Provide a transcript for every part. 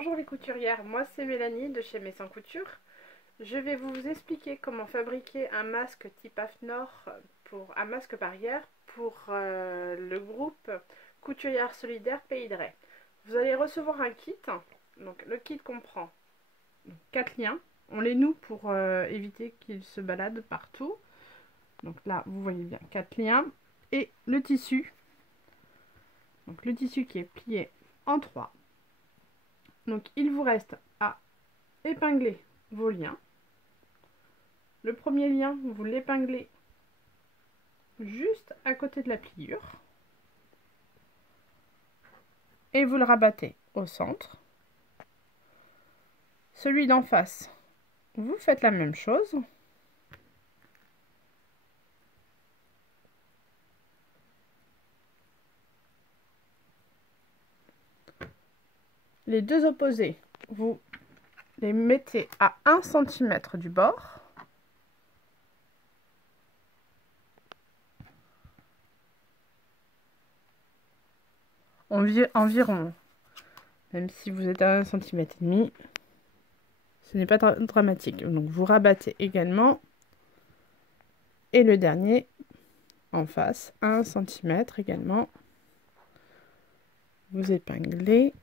Bonjour les couturières, moi c'est Mélanie de chez Messin Couture. Je vais vous expliquer comment fabriquer un masque type AFNOR pour un masque barrière pour le groupe Couturière Solidaire Pays de Retz. Vous allez recevoir un kit. Donc le kit comprend 4 liens. On les noue pour éviter qu'ils se baladent partout. Donc là vous voyez bien 4 liens et le tissu. Donc le tissu qui est plié en 3. Donc il vous reste à épingler vos liens. Le premier lien, vous l'épinglez juste à côté de la pliure et vous le rabattez au centre. Celui d'en face, vous faites la même chose. Les deux opposés, vous les mettez à 1 cm du bord. Environ, même si vous êtes à 1,5 cm, ce n'est pas dramatique. Donc vous rabattez également. Et le dernier en face, 1 cm également. Vous épinglez.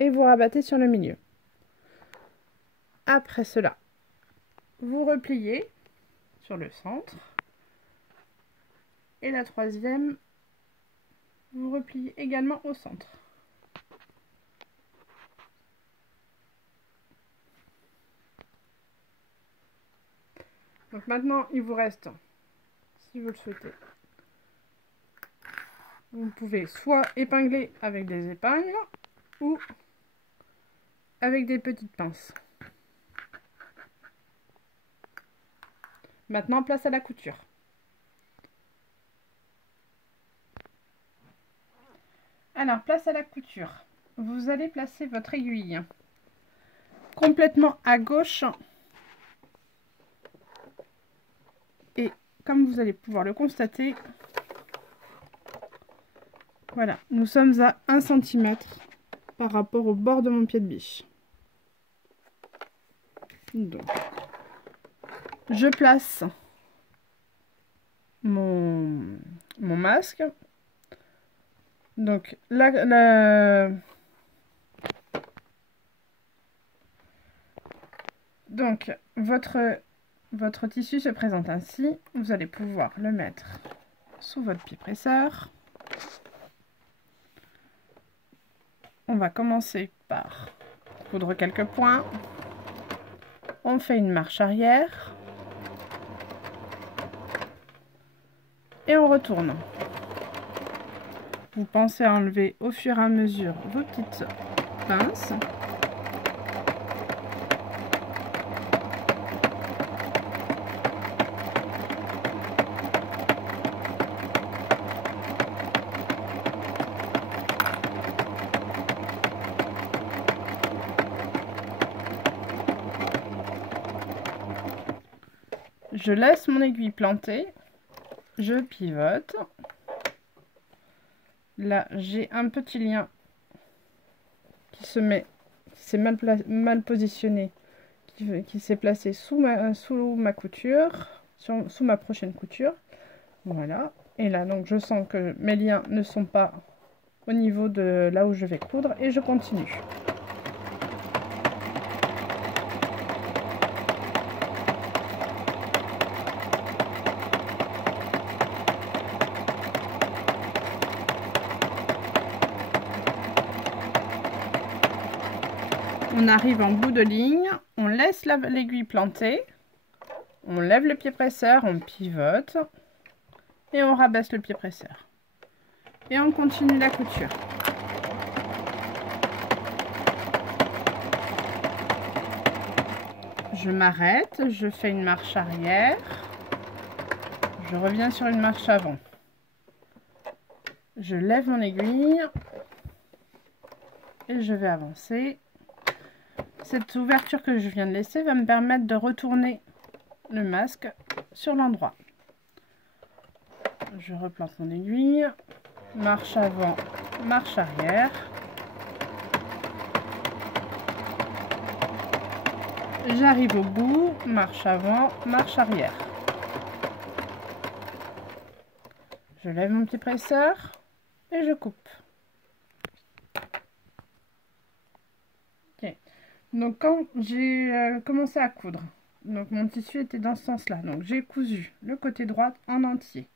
Et vous rabattez sur le milieu. Après cela, vous repliez sur le centre. Et la troisième, vous repliez également au centre. Donc maintenant, il vous reste, si vous le souhaitez, vous pouvez soit épingler avec des épingles ou avec des petites pinces. Maintenant, place à la couture. Alors, place à la couture. Vous allez placer votre aiguille complètement à gauche. Et comme vous allez pouvoir le constater, voilà, nous sommes à 1 cm par rapport au bord de mon pied de biche. Donc, je place mon masque. Donc, donc votre tissu se présente ainsi. Vous allez pouvoir le mettre sous votre pied presseur. On va commencer par coudre quelques points. On fait une marche arrière. Et on retourne. Vous pensez à enlever au fur et à mesure vos petites pinces. Je laisse mon aiguille plantée, je pivote. Là, j'ai un petit lien qui s'est mal positionné, qui s'est placé sous ma couture, sous ma prochaine couture. Voilà. Et là, donc, je sens que mes liens ne sont pas au niveau de là où je vais coudre et je continue. On arrive en bout de ligne, on laisse l'aiguille plantée, on lève le pied presseur, on pivote et on rabaisse le pied presseur. Et on continue la couture. Je m'arrête, je fais une marche arrière, je reviens sur une marche avant. Je lève mon aiguille et je vais avancer. Cette ouverture que je viens de laisser va me permettre de retourner le masque sur l'endroit. Je replante mon aiguille, marche avant, marche arrière. J'arrive au bout, marche avant, marche arrière. Je lève mon petit presseur et je coupe. Ok. Donc quand j'ai commencé à coudre, donc mon tissu était dans ce sens-là. Donc j'ai cousu le côté droit en entier,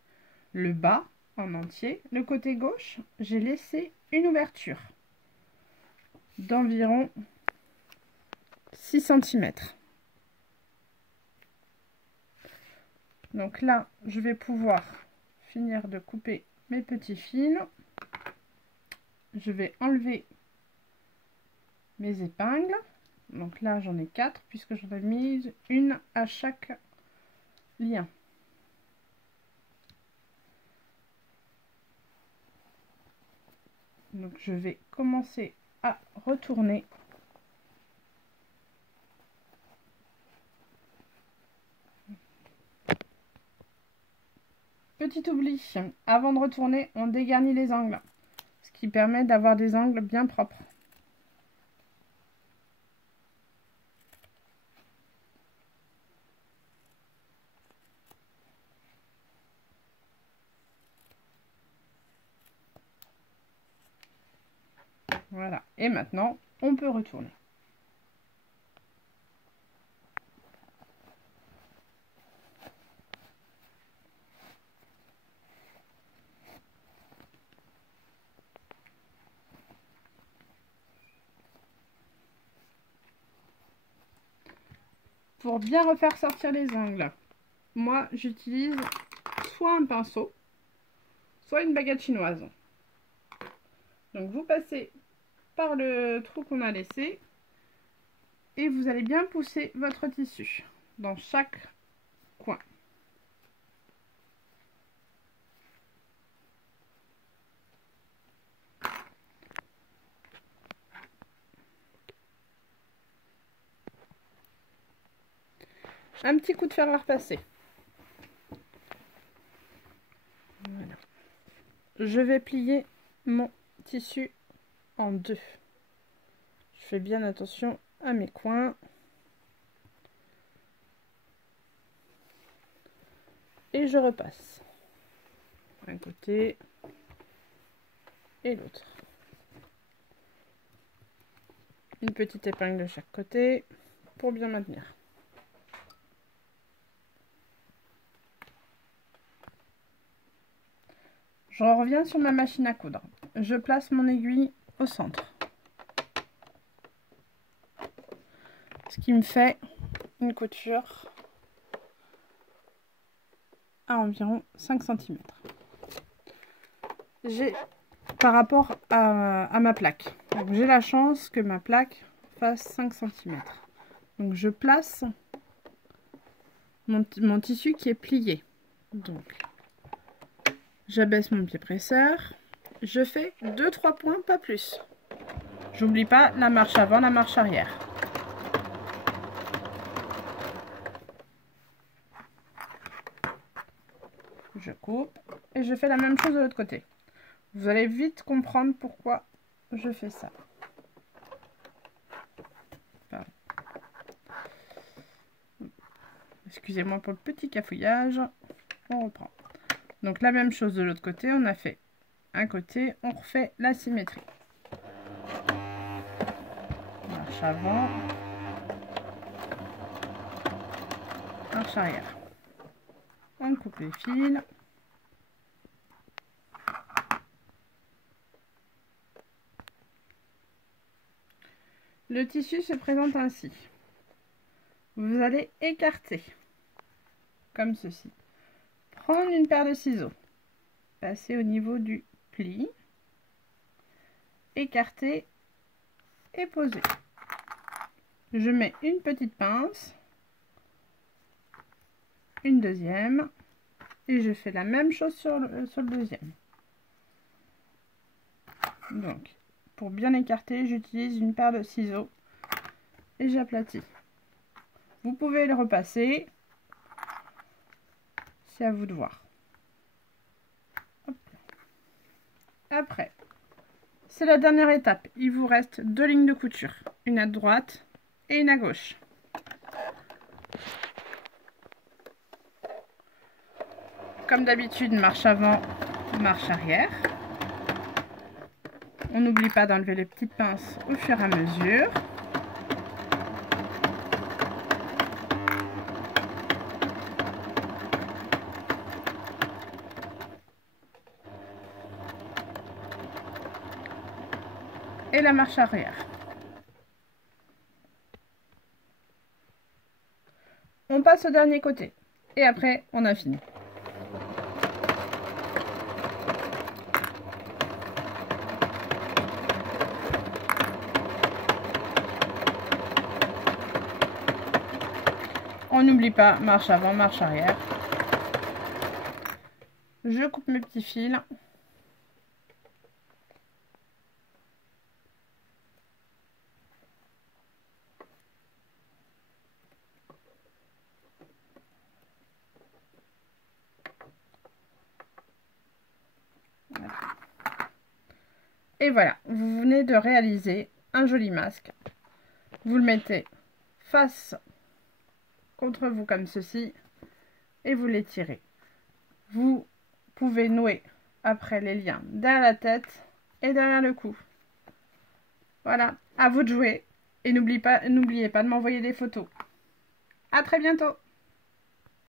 le bas en entier. Le côté gauche, j'ai laissé une ouverture d'environ 6 cm. Donc là, je vais pouvoir finir de couper mes petits fils. Je vais enlever mes épingles. Donc là, j'en ai 4 puisque j'en ai mis une à chaque lien. Donc je vais commencer à retourner. Petit oubli, avant de retourner, on dégarnit les angles, ce qui permet d'avoir des angles bien propres. Voilà, et maintenant, on peut retourner. Pour bien refaire sortir les angles, moi j'utilise soit un pinceau, soit une baguette chinoise. Donc vous passez par le trou qu'on a laissé et vous allez bien pousser votre tissu dans chaque coin. Un petit coup de fer à repasser. Voilà. Je vais plier mon tissu en deux. Je fais bien attention à mes coins. Et je repasse. Un côté et l'autre. Une petite épingle de chaque côté pour bien maintenir. Je reviens sur ma machine à coudre. Je place mon aiguille au centre. Ce qui me fait une couture à environ 5 cm. J'ai par rapport à ma plaque. J'ai la chance que ma plaque fasse 5 cm. Donc je place mon tissu qui est plié. Donc j'abaisse mon pied presseur. Je fais 2-3 points, pas plus. J'oublie pas la marche avant, la marche arrière. Je coupe et je fais la même chose de l'autre côté. Vous allez vite comprendre pourquoi je fais ça. Excusez-moi pour le petit cafouillage. On reprend. Donc la même chose de l'autre côté, on a fait un côté, on refait la symétrie. Marche avant, marche arrière. On coupe les fils. Le tissu se présente ainsi. Vous allez écarter, comme ceci. Prendre une paire de ciseaux, passer au niveau du pli, écarter et poser. Je mets une petite pince, une deuxième, et je fais la même chose sur le deuxième. Donc, pour bien écarter, j'utilise une paire de ciseaux et j'aplatis. Vous pouvez le repasser, c'est à vous de voir. Après, c'est la dernière étape. Il vous reste 2 lignes de couture. Une à droite et une à gauche. Comme d'habitude, marche avant, marche arrière. On n'oublie pas d'enlever les petites pinces au fur et à mesure. Et la marche arrière. On passe au dernier côté. Et après, on a fini. On n'oublie pas, marche avant, marche arrière. Je coupe mes petits fils. Et voilà, vous venez de réaliser un joli masque. Vous le mettez face contre vous comme ceci et vous l'étirez. Vous pouvez nouer après les liens derrière la tête et derrière le cou. Voilà, à vous de jouer et n'oubliez pas de m'envoyer des photos. À très bientôt!